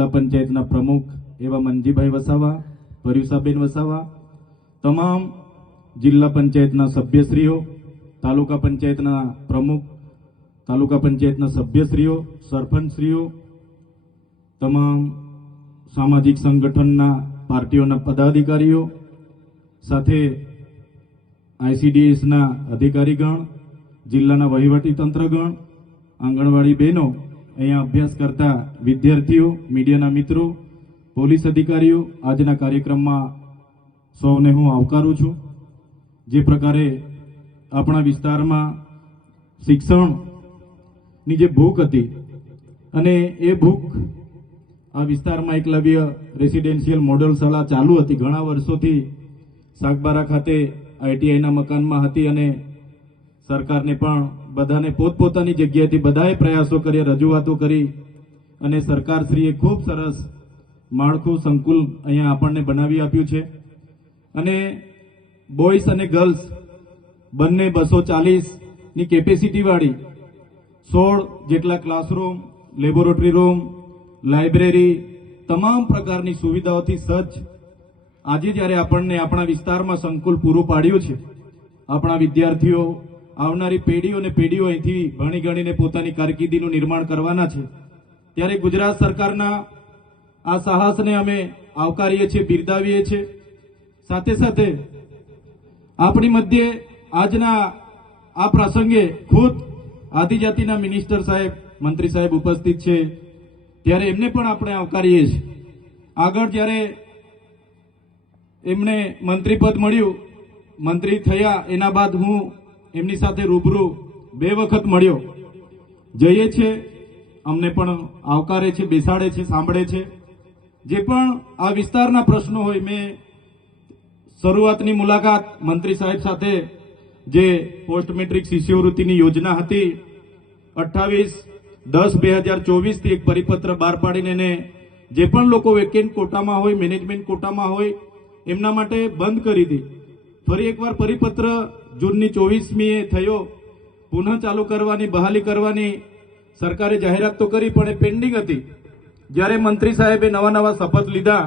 જિલ્લા પંચાયતના પ્રમુખ એવા મંજીભાઈ વસાવા, પર્યુષાબેન વસાવા, તમામ જિલ્લા પંચાયતના સભ્યશ્રીઓ, તાલુકા પંચાયતના પ્રમુખ, તાલુકા પંચાયતના સભ્યશ્રીઓ, સરપંચશ્રીઓ, તમામ સામાજિક સંગઠનના પાર્ટીઓના પદાધિકારીઓ, સાથે ICDSના અધિકારીગણ, જિલ્લાના વહીવટી તંત્રગણ, આંગણવાડી બહેનો, અહીંયા અભ્યાસ કરતા વિદ્યાર્થીઓ, મીડિયાના મિત્રો, પોલીસ અધિકારીઓ, આજના કાર્યક્રમમાં સૌને હું આવકારું છું. જે પ્રકારે આપણા વિસ્તારમાં શિક્ષણની જે ભૂખ હતી અને એ ભૂખ આ વિસ્તારમાં એકલવ્ય રેસિડેન્શિયલ મોડલ શાળા ચાલુ હતી ઘણા વર્ષોથી સાગબારા ખાતે ITIના મકાનમાં હતી અને સરકારને પણ બધાને પોતપોતાની જગ્યાએથી બધાએ પ્રયાસો કર્યા, રજૂઆતો કરી અને સરકારશ્રીએ ખૂબ સરસ માળખું સંકુલ અહીંયા આપણને બનાવી આપ્યું છે. અને બોયઝ અને ગર્લ્સ બંને 240ની કેપેસિટી વાળી 16 જેટલા ક્લાસરૂમ, લેબોરેટરી રૂમ, લાઇબ્રેરી, તમામ પ્રકારની સુવિધાઓથી સજ્જ આજે જ્યારે આપણને આપણા વિસ્તારમાં સંકુલ પૂરું પાડ્યું છે, આપણા વિદ્યાર્થીઓ, આવનારી પેઢીઓ અહીંથી ભણી ગણીને પોતાની કારકિર્દીનું નિર્માણ કરવાના છે, ત્યારે ગુજરાત સરકારના આ સાહસને અમે આવકારીએ છીએ, બિરદાવીએ છીએ. સાથે સાથે આપણી મધ્યે આજના આ પ્રસંગે ખુદ આદિજાતિના મિનિસ્ટર સાહેબ, મંત્રી સાહેબ ઉપસ્થિત છે, ત્યારે એમને પણ આપણે આવકારીએ છીએ. આગળ જ્યારે એમને મંત્રી પદ મળ્યું, મંત્રી થયા એના બાદ હું એમની સાથે રૂબરૂ 2 વખત મળ્યો. જઈએ છે, અમને પણ આવકારે છે, બેસાડે છે, સાંભળે છે. જે પણ આ વિસ્તારના પ્રશ્નો હોય, મેં શરૂઆતની મુલાકાત મંત્રી સાહેબ સાથે જે પોસ્ટ મેટ્રિક શિષ્યવૃત્તિની યોજના હતી 28/10/2024થી એક પરિપત્ર બહાર પાડીને એને જે પણ લોકો વેકેન્ટ કોટામાં હોય, મેનેજમેન્ટ કોટામાં હોય, એમના માટે બંધ કરી દી. ફરી એકવાર પરિપત્ર જૂનની 24મીએ થયો, પુનઃ ચાલુ કરવાની, બહાલી કરવાની સરકારે જાહેરાત તો કરી પણ એ પેન્ડિંગ હતી. જ્યારે મંત્રી સાહેબે નવા શપથ લીધા,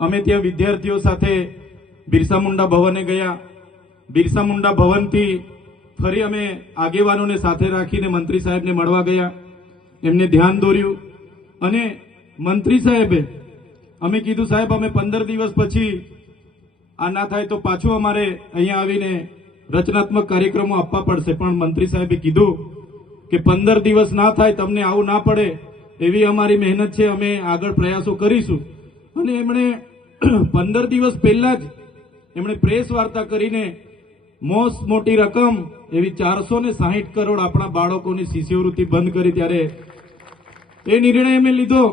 અમે ત્યાં વિદ્યાર્થીઓ સાથે બિરસા મુંડા ભવને ગયા. બિરસા મુંડા ભવનથી ફરી અમે આગેવાનોને સાથે રાખીને મંત્રી સાહેબને મળવા ગયા, એમને ધ્યાન દોર્યું અને મંત્રી સાહેબે અમે કીધું, સાહેબ અમે 15 દિવસ પછી આ ના થાય તો પાછું અમારે અહીંયા આવીને રચનાત્મક કાર્યક્રમો આપવા પડશે. પણ મંત્રી સાહેબે કીધું કે 15 દિવસ ના થાય, તમને આવું ના પડે એવી અમારી મહેનત છે, અમે આગળ પ્રયાસો કરીશું. અને એમણે 15 દિવસ પહેલા જ એમણે પ્રેસ વાર્તા કરીને મોટી રકમ એવી 460 કરોડ આપણા બાળકોની શિષ્યવૃત્તિ બંધ કરી. ત્યારે એ નિર્ણય અમે લીધો.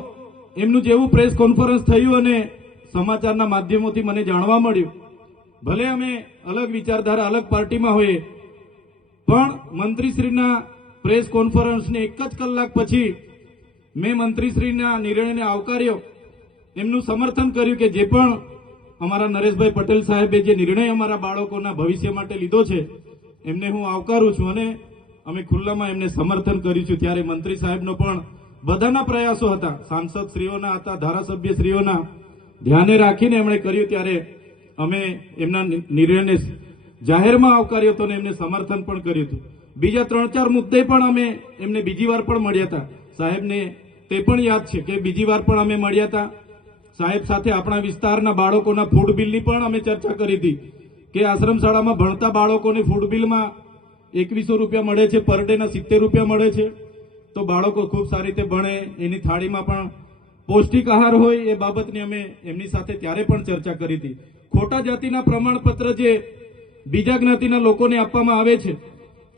એમનું જેવું પ્રેસ કોન્ફરન્સ થયું અને સમાચારના માધ્યમોથી મને જાણવા મળ્યું, ભલે અમે અલગ વિચારધારા, અલગ પાર્ટીમાં હોઈએ, પણ મંત્રીશ્રીના પ્રેસ કોન્ફરન્સને 1 જ કલાક પછી મેં મંત્રીશ્રીના નિર્ણયને આવકાર્યો, એમનું સમર્થન કર્યું કે જે પણ અમારા નરેશભાઈ પટેલ સાહેબે જે નિર્ણય અમારા બાળકોના ભવિષ્ય માટે લીધો છે એમને હું આવકારું છું અને અમે ખુલ્લામાં એમને સમર્થન કર્યું છું. ત્યારે મંત્રી સાહેબનો પણ બધાના પ્રયાસો હતા, સાંસદશ્રીઓના હતા, ધારાસભ્યશ્રીઓના ધ્યાને રાખીને એમણે કર્યું. ત્યારે અમે એમના નિર્ણયને જાહેરમાં આવકાર્યો હતો અને એમને સમર્થન પણ કર્યું હતું. બીજા 3-4 મુદ્દે પણ અમે એમને બીજી વાર પણ મળ્યા હતા. સાહેબને તે પણ યાદ છે કે બીજી વાર પણ અમે મળ્યા હતા. સાહેબ સાથે આપણા વિસ્તારના બાળકોના ફૂડ બિલની પણ અમે ચર્ચા કરી હતી કે આશ્રમ શાળામાં ભણતા બાળકોને ફૂડ બિલમાં 2100 રૂપિયા મળે છે, પર ડેના 70 રૂપિયા મળે છે, તો બાળકો ખૂબ સારી રીતે ભણે, એની થાળીમાં પણ પૌષ્ટિક આહાર હોય, એ બાબતની અમે એમની સાથે ત્યારે પણ ચર્ચા કરી હતી. ખોટા જાતિના પ્રમાણપત્ર જે બીજા જ્ઞાતિના લોકોને આપવામાં આવે છે,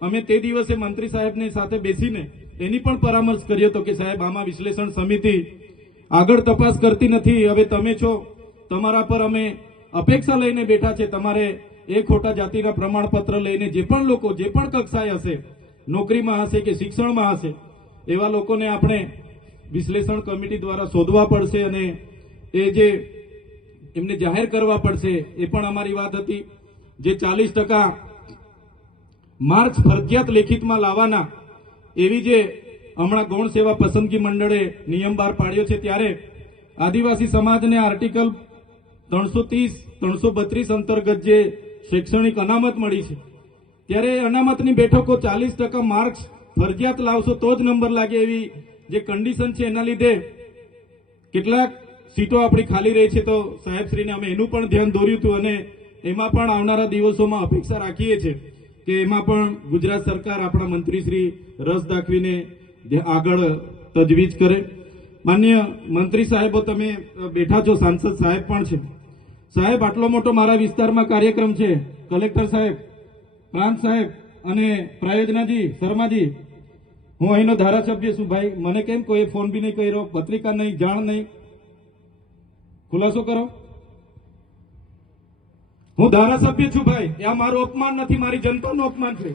અમે તે દિવસે મંત્રી સાહેબની સાથે બેસીને એની પણ પરામર્શ કર્યો હતો કે સાહેબ આમાં વિશ્લેષણ સમિતિ આગળ તપાસ કરતી નથી, હવે તમે છો, તમારા પર અમે અપેક્ષા લઈને બેઠા છે, તમારે એ ખોટા જાતિના પ્રમાણપત્ર લઈને જે પણ લોકો જે પણ કક્ષાએ હશે, નોકરીમાં હશે કે શિક્ષણમાં હશે, એવા લોકોને આપણે વિશ્લેષણ કમિટી દ્વારા શોધવા પડશે અને એ જે એમને જાહેર કરવા પડશે, એ પણ અમારી વાત હતી. જે 40% માર્ક્સ ફરજિયાત લેખિતમાં લાવવાના એવી જે હમણાં ગૌણ સેવા પસંદગી મંડળે નિયમ બહાર પાડ્યો છે ત્યારે આદિવાસી સમાજને આર્ટિકલ 330, 332 અંતર્ગત જે શૈક્ષણિક અનામત મળી છે ત્યારે અનામતની બેઠકો 40% માર્ક્સ ફરજિયાત લાવશો તો જ નંબર લાગે એવી જે કન્ડિશન છે એના લીધે કેટલાક સીટો આપણી ખાલી રહી છે. તો સાહેબશ્રીને અમે એનું પણ ધ્યાન દોર્યું હતું અને એમાં પણ આવનારા દિવસોમાં અપેક્ષા રાખીએ છીએ કે એમાં પણ ગુજરાત સરકાર આપણા મંત્રીશ્રી રસ દાખવીને આગળ તજવીજ કરે. માન્ય મંત્રી સાહેબો તમે બેઠા છો, સાંસદ સાહેબ પણ છે. સાહેબ આટલો મોટો મારા વિસ્તારમાં કાર્યક્રમ છે, કલેક્ટર સાહેબ, પ્રાંત સાહેબ અને પ્રાયોજનાજી, શર્માજી, હું અહીંનો ધારાસભ્ય છું ભાઈ. મને કેમ કોઈ ફોન બી નહીં કર્યો, પત્રિકા નહીં, જાણ નહીં, ખુલાસો કરો. હું ધારાસભ્ય છું ભાઈ. આ મારું અપમાન નથી, મારી જનતાનું અપમાન છે.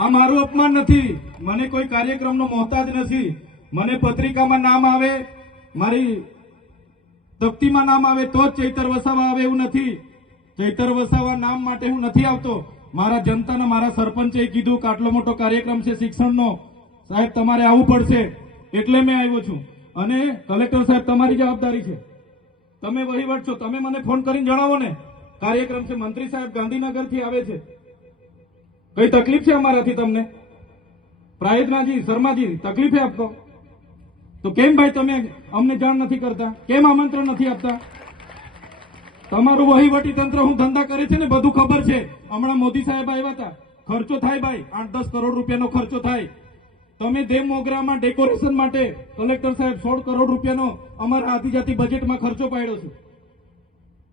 આ મારું અપમાન નથી. મને કોઈ કાર્યક્રમનો મોહતાજ નથી. મને પત્રિકામાં નામ આવે, મારી તકતીમાં નામ આવે તો જ ચૈતર વસાવા આવે એવું નથી. ચૈતર વસાવા નામ માટે હું નથી આવતો. મારા જનતાના, મારા સરપંચે કીધું કે આટલો મોટો કાર્યક્રમ છે શિક્ષણનો, સાહેબ તમારે આવવું પડશે એટલે મેં આવ્યો છું. અને કલેક્ટર સાહેબ તમારી જવાબદારી છે, તમે વહીવટ છો, તમે મને ફોન કરીને જણાવો ને કાર્યક્રમ છે. મંત્રી સાહેબ ગાંધીનગરથી આવે છે, કઈ તકલીફ છે અમારાથી તમને? પ્રાયોજનાજી, શર્માજી, તકલીફ આપતો તો કેમ ભાઈ તમે અમને જાણ નથી કરતા? કેમ આમંત્રણ નથી આપતા? તમારું વહીવટી તંત્ર હું ધંધા કરે છે ને બધું ખબર છે. હમણાં મોદી સાહેબ આવ્યા હતા, ખર્ચો થાય ભાઈ, 8-10 કરોડ રૂપિયાનો ખર્ચો થાય. તમે દેવ મોગરામાં ડેકોરેશન માટે કલેક્ટર સાહેબ 16 કરોડ રૂપિયાનો અમારા આદિજાતિ બજેટમાં ખર્ચો પાડ્યો છે.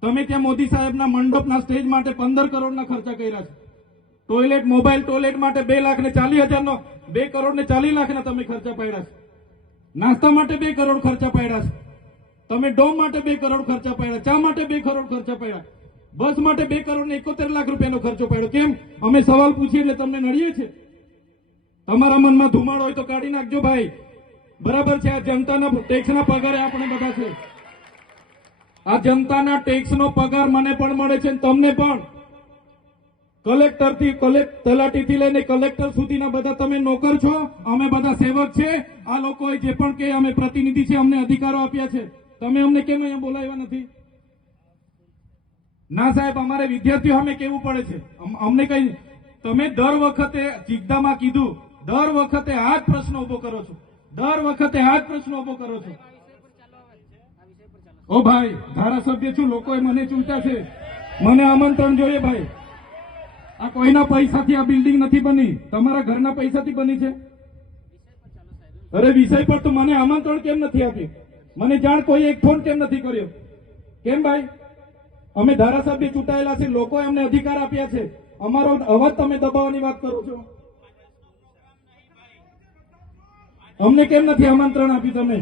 તમે ત્યાં મોદી સાહેબના મંડપના સ્ટેજ માટે 15 કરોડના ખર્ચા કર્યા છે. ટોયલેટ, મોબાઈલ ટોયલેટ માટે 2,40,000નો 2 કરોડ ને 40 લાખના તમે ખર્ચા પાડ્યા છે. નાસ્તા માટે 2 કરોડ ખર્ચા પાડ્યા છે. તમે ડોમ માટે 2 કરોડ ખર્ચા પાડ્યા, ચા માટે 2 કરોડ ખર્ચા પાડ્યા, બસ માટે 2 કરોડ ને 71 લાખ રૂપિયાનો ખર્ચો પાડ્યો. કેમ? અમે સવાલ પૂછીએ એટલે તમને નડીએ છે? તમારા મનમાં ધુમાડો હોય તો કાઢી નાખજો ભાઈ. બરાબર છે, આ જનતાના ટેક્સના પગારે આપણે બધા છે. આ જનતાના ટેક્સનો પગાર મને પણ મળે છે, તમને પણ. કલેક્ટરથી તલાટીથી લઈને કલેક્ટર સુધીના બધા તમે નોકર છો, અમે બધા સેવક છે. આ લોકોએ જે પણ કે અમે પ્રતિનિધિ છે, અમને અધિકારો આપ્યા છે. તમે અમને કેમ અહીંયા બોલાવ્યા નથી? ના સાહેબ, અમારે વિદ્યાર્થીઓ અમે કેવું પડે છે. અમને કઈ, તમે દર વખતે ચિકદામાં કીધું, દર વખતે આ જ પ્રશ્ન ઉભો કરો છો, દર વખતે આ જ પ્રશ્ન ઉભો કરો છો. ઓ ભાઈ, ધારાસભ્ય છું, લોકોએ મને ચૂંટ્યા છે, મને આમંત્રણ જોઈએ ભાઈ. આ કોઈના પૈસાથી આ બિલ્ડિંગ નથી બની, તમારા ઘરના પૈસાથી બની છે. અરે વિષય પર તો મને આમંત્રણ કેમ નથી આપ્યું? મને જાણ કોઈ એક ફોન કેમ નથી કર્યો? કેમ ભાઈ? અમે ધારાસભ્ય ચૂંટાયેલા છે, લોકોએ અમને અધિકાર આપ્યા છે, અમારો અવાજ તમે દબાવવાની વાત કરો છો. અમને કેમ નથી આમંત્રણ આપ્યું? તમે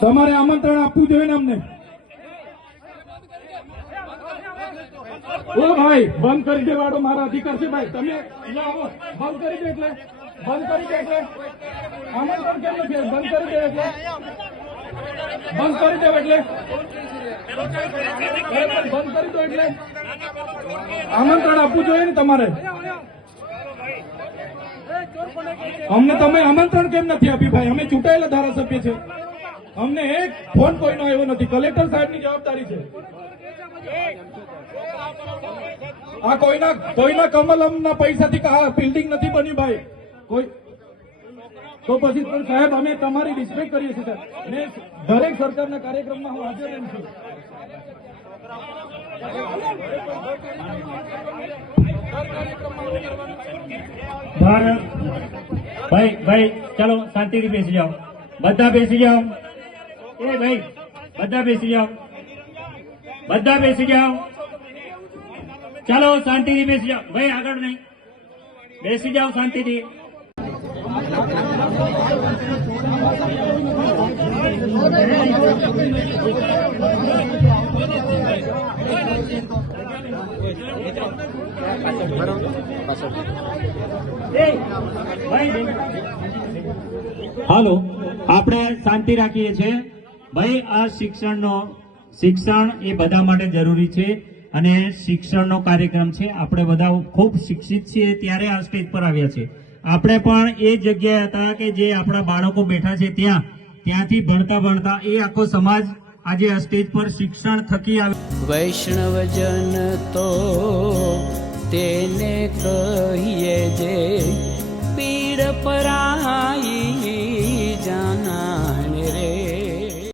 તમારે આમંત્રણ આપવું જોઈએ ને અમને. ઓ ભાઈ, બંધ કરી દેવાડો, મારા અધિકાર છે ભાઈ. તમે અહીંયા આવો, બંધ કરી દે એટલે, બંધ કરી દે એટલે આમંત્રણ કેમ નથી? બંધ કરી દે એટલે, બંધ કરી દે એટલે, બંધ કરી દો એટલે આમંત્રણ આપવું જોઈએ ને તમારે. અમને તમે આમંત્રણ કેમ નથી આપ્યું ભાઈ? અમે ચૂંટાયેલા ધારાસભ્ય છે, અમને એક ફોન કોઈનો આવ્યો નથી. કલેક્ટર સાહેબની જવાબદારી છે. આ કોઈના કમલમના પૈસાથી આ બિલ્ડિંગ નથી બની ભાઈ. કોઈ તો પછી પણ સાહેબ અમે તમારી રિસ્પેક્ટ કરીએ છીએ ને દરેક સરકારના કાર્યક્રમમાં હું હાજર રહું છું. ભાઈ ચાલો શાંતિથી બેસી જાઓ, બધા બેસી જાઓ. એ ભાઈ બધા બેસી જાઓ, બધા બેસી જાઓ. ચાલો શાંતિથી બેસી જાઓ ભાઈ, આગળ નહીં, બેસી જાઓ શાંતિથી. હાલો, આપણે શાંતિ રાખીએ છીએ ભાઈ. આ શિક્ષણ એ બધા માટે જરૂરી છે. અને શિક્ષણનો કાર્યક્રમ છે. આપણે બધા ખૂબ શિક્ષિત છીએ ત્યારે આ સ્ટેજ પર આવ્યા છે. આપણે પણ એ જગ્યાએ હતા કે જે આપણા બાળકો બેઠા છે ત્યાંથી ભણતા એ આખો સમાજ આજે આ સ્ટેજ પર શિક્ષણ થકી આવ્યો. વૈષ્ણવજન તો તેને કહીએ જે પીડ પરા